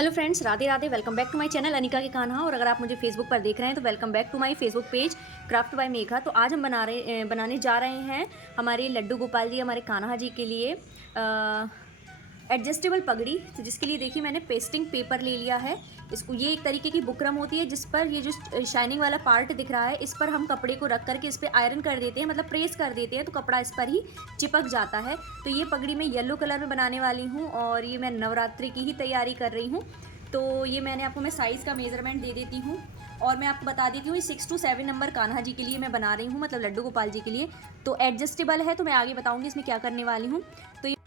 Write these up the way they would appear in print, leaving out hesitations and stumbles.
Hello friends, Radhe Radhe. Welcome back to my channel Anika के कान्हा। और अगर आप मुझे फेसबुक पर देख रहे हैं तो welcome back to my Facebook page craft by Megha. तो आज हम बनाने जा रहे हैं हमारे लड्डू गोपाल जी, हमारे कान्हा जी के लिए एडजस्टेबल पगड़ी। तो जिसके लिए देखिए मैंने पेस्टिंग पेपर ले लिया है। इसको ये एक तरीके की बुकरम होती है जिस पर ये जो शाइनिंग वाला पार्ट दिख रहा है इस पर हम कपड़े को रख करके इस पर आयरन कर देते हैं, मतलब प्रेस कर देते हैं तो कपड़ा इस पर ही चिपक जाता है। तो ये पगड़ी मैं येलो कलर में बनाने वाली हूँ और ये मैं नवरात्रि की ही तैयारी कर रही हूँ। तो ये मैंने आपको मैं साइज़ का मेज़रमेंट दे देती हूँ और मैं आपको बता देती हूँ ये 6 to 7 नंबर कान्हा जी के लिए मैं बना रही हूँ, मतलब लड्डू गोपाल जी के लिए। तो एडजस्टेबल है, तो मैं आगे बताऊँगी इसमें क्या करने वाली हूँ।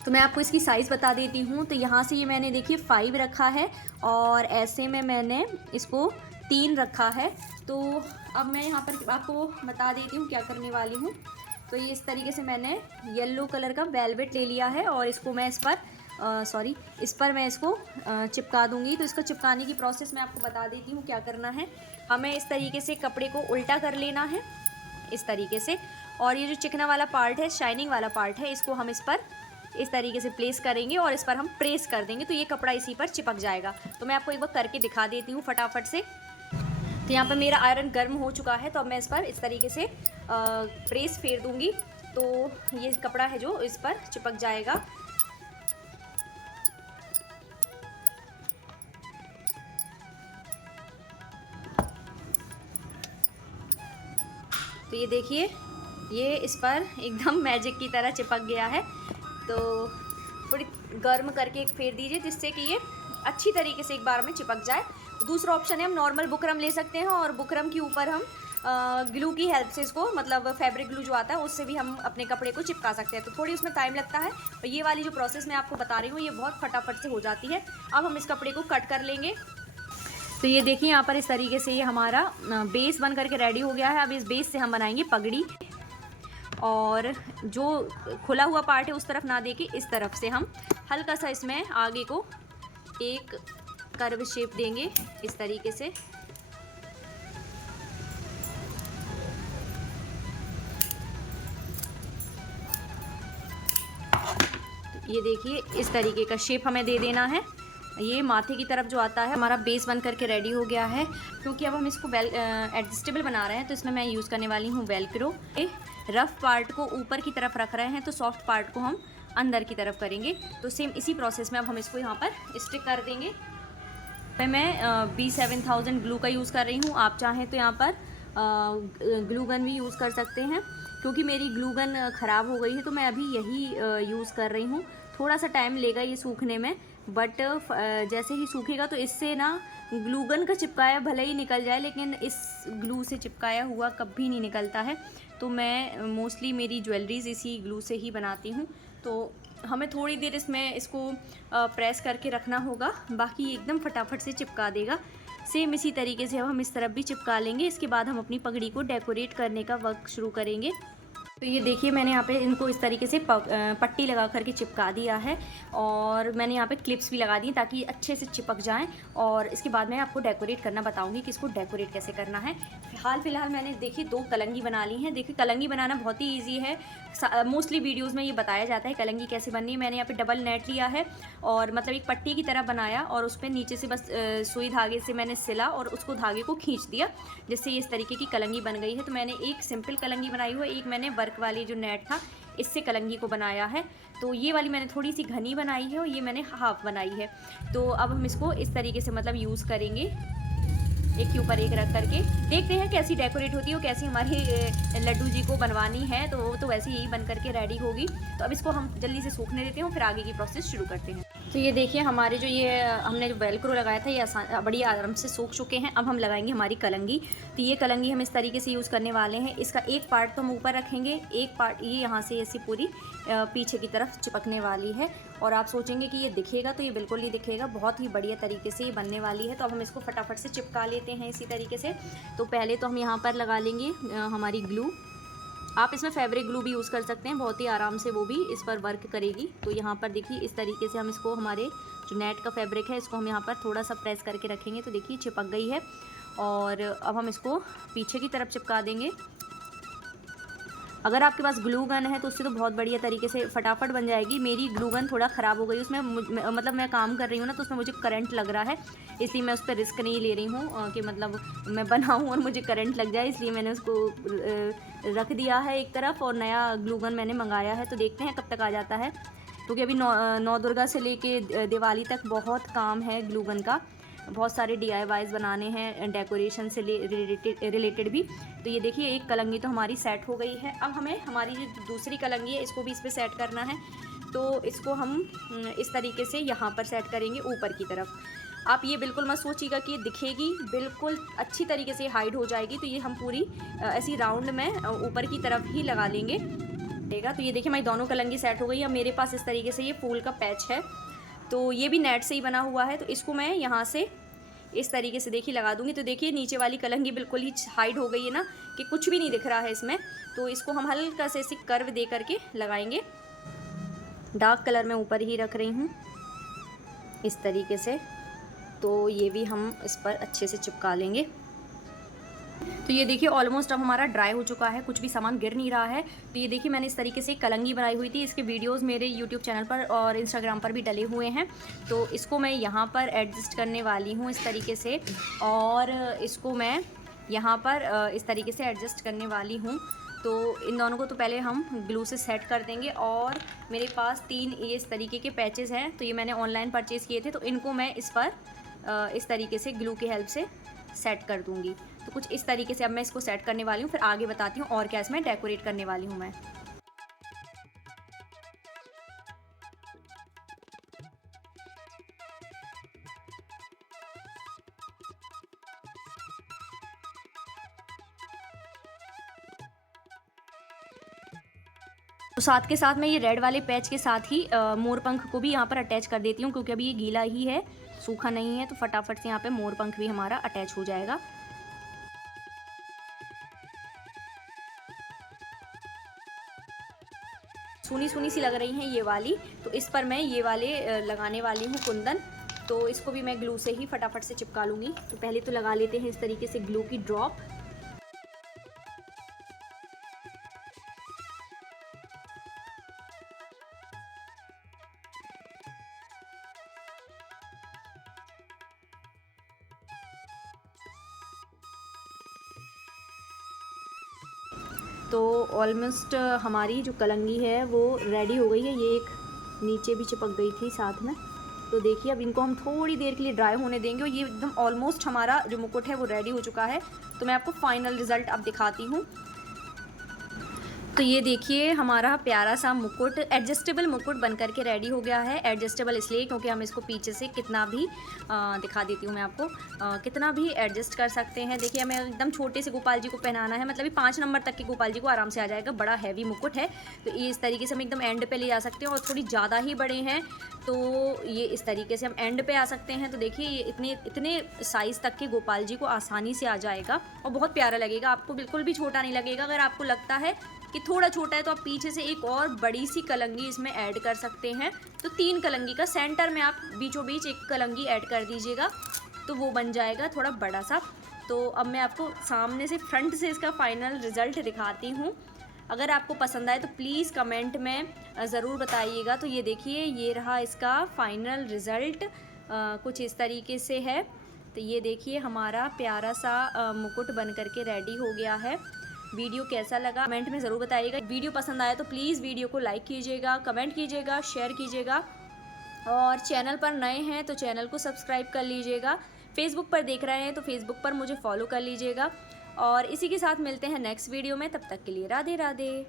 तो मैं आपको इसकी साइज़ बता देती हूँ। तो यहाँ से ये मैंने देखिए 5 रखा है और ऐसे में मैंने इसको 3 रखा है। तो अब मैं यहाँ पर आपको बता देती हूँ क्या करने वाली हूँ। तो ये इस तरीके से मैंने येलो कलर का वेलवेट ले लिया है और इसको मैं इस पर मैं इसको चिपका दूंगी। तो इसको चिपकाने की प्रोसेस मैं आपको बता देती हूँ क्या करना है। हमें इस तरीके से कपड़े को उल्टा कर लेना है इस तरीके से, और ये जो चिकना वाला पार्ट है, शाइनिंग वाला पार्ट है, इसको हम इस पर इस तरीके से प्लेस करेंगे और इस पर हम प्रेस कर देंगे तो ये कपड़ा इसी पर चिपक जाएगा। तो मैं आपको एक बार करके दिखा देती हूँ फटाफट से। तो यहाँ पर मेरा आयरन गर्म हो चुका है, तो अब मैं इस पर इस तरीके से प्रेस फेर दूंगी तो ये कपड़ा है जो इस पर चिपक जाएगा। तो ये देखिए ये इस पर एकदम मैजिक की तरह चिपक गया है। तो थोड़ी गर्म करके एक फेर दीजिए जिससे कि ये अच्छी तरीके से एक बार में चिपक जाए। दूसरा ऑप्शन है हम नॉर्मल बुकरम ले सकते हैं और बुकरम के ऊपर हम ग्लू की हेल्प से इसको, मतलब फैब्रिक ग्लू जो आता है उससे भी हम अपने कपड़े को चिपका सकते हैं। तो थोड़ी उसमें टाइम लगता है और ये वाली जो प्रोसेस मैं आपको बता रही हूँ ये बहुत फटाफट से हो जाती है। अब हम इस कपड़े को कट कर लेंगे। तो ये देखिए यहाँ पर इस तरीके से ये हमारा बेस बन करके रेडी हो गया है। अब इस बेस से हम बनाएंगे पगड़ी, और जो खुला हुआ पार्ट है उस तरफ ना देके इस तरफ से हम हल्का सा इसमें आगे को एक कर्व शेप देंगे इस तरीके से। ये देखिए इस तरीके का शेप हमें दे देना है। ये माथे की तरफ जो आता है हमारा बेस बन करके रेडी हो गया है। क्योंकि अब हम इसको एडजस्टेबल बना रहे हैं तो इसमें मैं यूज़ करने वाली हूँ वेलक्रो। रफ पार्ट को ऊपर की तरफ रख रहे हैं तो सॉफ्ट पार्ट को हम अंदर की तरफ करेंगे। तो सेम इसी प्रोसेस में अब हम इसको यहाँ पर स्टिक कर देंगे। मैं B7000 ग्लू का यूज़ कर रही हूँ। आप चाहें तो यहाँ पर ग्लू गन भी यूज़ कर सकते हैं। क्योंकि मेरी ग्लू गन ख़राब हो गई है तो मैं अभी यही यूज़ कर रही हूँ। थोड़ा सा टाइम लेगा ये सूखने में, बट जैसे ही सूखेगा तो इससे ना ग्लू गन का चिपकाया भले ही निकल जाए लेकिन इस ग्लू से चिपकाया हुआ कभी नहीं निकलता है। तो मैं मोस्टली मेरी ज्वेलरीज इसी ग्लू से ही बनाती हूँ। तो हमें थोड़ी देर इसमें इसको प्रेस करके रखना होगा, बाकी एकदम फटाफट से चिपका देगा। सेम इसी तरीके से अब हम इस तरफ भी चिपका लेंगे। इसके बाद हम अपनी पगड़ी को डेकोरेट करने का वर्क शुरू करेंगे। तो ये देखिए मैंने यहाँ पे इनको इस तरीके से पट्टी लगा करके चिपका दिया है और मैंने यहाँ पे क्लिप्स भी लगा दी ताकि अच्छे से चिपक जाएं। और इसके बाद मैं आपको डेकोरेट करना बताऊंगी कि इसको डेकोरेट कैसे करना है। हाल फिलहाल मैंने देखिए 2 कलंगी बना ली हैं। देखिए कलंगी बनाना बहुत ही ईजी है, मोस्टली वीडियोज़ में ये बताया जाता है कलंगी कैसे बननी है। मैंने यहाँ पे डबल नेट लिया है और मतलब एक पट्टी की तरह बनाया और उस पर नीचे से बस सुई धागे से मैंने सिला और उसको धागे को खींच दिया जिससे ये इस तरीके की कलंगी बन गई है। तो मैंने एक सिंपल कलंगी बनाई हुई है, एक मैंने वर्क वाली जो नेट था इससे कलंगी को बनाया है। तो ये वाली मैंने थोड़ी सी घनी बनाई है और ये मैंने हाफ बनाई है। तो अब हम इसको इस तरीके से मतलब यूज़ करेंगे, एक के ऊपर एक रख करके। देखते हैं कैसी डेकोरेट होती है और कैसी हमारी लड्डू जी को बनवानी है। तो वो तो वैसे ही बन करके रेडी होगी। तो अब इसको हम जल्दी से सूखने देते हैं फिर आगे की प्रोसेस शुरू करते हैं। तो ये देखिए हमारे जो ये हमने जो वेलक्रो लगाया था ये बड़ी आराम से सूख चुके हैं। अब हम लगाएंगे हमारी कलंगी। तो ये कलंगी हम इस तरीके से यूज़ करने वाले हैं। इसका एक पार्ट तो हम ऊपर रखेंगे, एक पार्ट ये यहाँ से ऐसी पूरी पीछे की तरफ चिपकने वाली है। और आप सोचेंगे कि ये दिखेगा, तो ये बिल्कुल नहीं दिखेगा, बहुत ही बढ़िया तरीके से ये बनने वाली है। तो अब हम इसको फटाफट से चिपका लेते हैं इसी तरीके से। तो पहले तो हम यहाँ पर लगा लेंगे हमारी ग्लू। आप इसमें फैब्रिक ग्लू भी यूज़ कर सकते हैं, बहुत ही आराम से वो भी इस पर वर्क करेगी। तो यहाँ पर देखिए इस तरीके से हम इसको, हमारे जो नेट का फैब्रिक है इसको हम यहाँ पर थोड़ा सा प्रेस करके रखेंगे तो देखिए चिपक गई है। और अब हम इसको पीछे की तरफ चिपका देंगे। अगर आपके पास ग्लू गन है तो उससे तो बहुत बढ़िया तरीके से फटाफट बन जाएगी। मेरी ग्लू गन थोड़ा ख़राब हो गई, उसमें मतलब मैं काम कर रही हूँ ना, तो उसमें मुझे करंट लग रहा है, इसलिए मैं उस पर रिस्क नहीं ले रही हूँ कि मतलब मैं बनाऊँ और मुझे करंट लग जाए, इसलिए मैंने उसको रख दिया है एक तरफ और नया ग्लू गन मैंने मंगाया है। तो देखते हैं कब तक आ जाता है, क्योंकि अभी नौ दुर्गा से लेके दिवाली तक बहुत काम है ग्लू गन का, बहुत सारे DIYs बनाने हैं डेकोरेशन से रिलेटेड भी। तो ये देखिए एक कलंगी तो हमारी सेट हो गई है। अब हमें हमारी जो दूसरी कलंगी है इसको भी इस पर सेट करना है। तो इसको हम इस तरीके से यहाँ पर सेट करेंगे ऊपर की तरफ। आप ये बिल्कुल मत सोचिएगा कि ये दिखेगी, बिल्कुल अच्छी तरीके से हाइड हो जाएगी। तो ये हम पूरी ऐसी राउंड में ऊपर की तरफ ही लगा लेंगे। तो ये देखिए हमारी दोनों कलंगी सेट हो गई। अब मेरे पास इस तरीके से ये फूल का पैच है, तो ये भी नेट से ही बना हुआ है। तो इसको मैं यहाँ से इस तरीके से देखिए लगा दूंगी। तो देखिए नीचे वाली कलंगी बिल्कुल ही हाइड हो गई है ना, कि कुछ भी नहीं दिख रहा है इसमें। तो इसको हम हल्का से ऐसे कर्व दे करके लगाएंगे। डार्क कलर में ऊपर ही रख रही हूँ इस तरीके से। तो ये भी हम इस पर अच्छे से चिपका लेंगे। तो ये देखिए ऑलमोस्ट अब हमारा ड्राई हो चुका है, कुछ भी सामान गिर नहीं रहा है। तो ये देखिए मैंने इस तरीके से कलंगी बनाई हुई थी, इसके वीडियोस मेरे यूट्यूब चैनल पर और इंस्टाग्राम पर भी डले हुए हैं। तो इसको मैं यहाँ पर एडजस्ट करने वाली हूँ इस तरीके से, और इसको मैं यहाँ पर इस तरीके से एडजस्ट करने वाली हूँ। तो इन दोनों को तो पहले हम ग्लू से सेट कर देंगे। और मेरे पास 3 ये इस तरीके के पैचेस हैं, तो ये मैंने ऑनलाइन परचेज़ किए थे। तो इनको मैं इस पर इस तरीके से ग्लू की हेल्प से सेट कर दूंगी। तो कुछ इस तरीके से अब मैं इसको सेट करने वाली हूँ, फिर आगे बताती हूँ और क्या इसमें डेकोरेट करने वाली हूँ मैं। तो साथ के साथ मैं ये रेड वाले पैच के साथ ही मोर पंख को भी यहाँ पर अटैच कर देती हूँ, क्योंकि अभी ये गीला ही है, सूखा नहीं है। तो फटाफट से यहाँ पे मोर पंख भी हमारा अटैच हो जाएगा। सूनी सूनी सी लग रही हैं ये वाली, तो इस पर मैं ये वाले लगाने वाली हूँ कुंदन। तो इसको भी मैं ग्लू से ही फटाफट से चिपका लूँगी। तो पहले तो लगा लेते हैं इस तरीके से ग्लू की ड्रॉप। तो ऑलमोस्ट हमारी जो कलंगी है वो रेडी हो गई है। ये एक नीचे भी चिपक गई थी साथ में। तो देखिए अब इनको हम थोड़ी देर के लिए ड्राई होने देंगे, और ये एकदम ऑलमोस्ट हमारा जो मुकुट है वो रेडी हो चुका है। तो मैं आपको फाइनल रिज़ल्ट अब दिखाती हूँ। तो ये देखिए हमारा प्यारा सा मुकुट, एडजस्टेबल मुकुट बन करके रेडी हो गया है। एडजस्टेबल इसलिए क्योंकि हम इसको पीछे से कितना भी दिखा देती हूँ मैं आपको, कितना भी एडजस्ट कर सकते हैं। देखिए हमें एकदम छोटे से गोपाल जी को पहनाना है, मतलब ये 5 नंबर तक के गोपाल जी को आराम से आ जाएगा। बड़ा हैवी मुकुट है, तो ये इस तरीके से हम एकदम एंड पे ले जा सकते हैं। और थोड़ी ज़्यादा ही बड़े हैं तो ये इस तरीके से हम एंड पे आ सकते हैं। तो देखिए ये इतने साइज़ तक के गोपाल जी को आसानी से आ जाएगा और बहुत प्यारा लगेगा, आपको बिल्कुल भी छोटा नहीं लगेगा। अगर आपको लगता है कि थोड़ा छोटा है तो आप पीछे से एक और बड़ी सी कलंगी इसमें ऐड कर सकते हैं। तो 3 कलंगी का सेंटर में आप बीचों बीच एक कलंगी ऐड कर दीजिएगा, तो वो बन जाएगा थोड़ा बड़ा सा। तो अब मैं आपको सामने से फ्रंट से इसका फाइनल रिज़ल्ट दिखाती हूँ। अगर आपको पसंद आए तो प्लीज़ कमेंट में ज़रूर बताइएगा। तो ये देखिए ये रहा इसका फाइनल रिज़ल्ट, कुछ इस तरीके से है। तो ये देखिए हमारा प्यारा सा मुकुट बन करके रेडी हो गया है। वीडियो कैसा लगा कमेंट में ज़रूर बताइएगा। वीडियो पसंद आया तो प्लीज़ वीडियो को लाइक कीजिएगा, कमेंट कीजिएगा, शेयर कीजिएगा। और चैनल पर नए हैं तो चैनल को सब्सक्राइब कर लीजिएगा। फेसबुक पर देख रहे हैं तो फेसबुक पर मुझे फॉलो कर लीजिएगा। और इसी के साथ मिलते हैं नेक्स्ट वीडियो में, तब तक के लिए राधे राधे।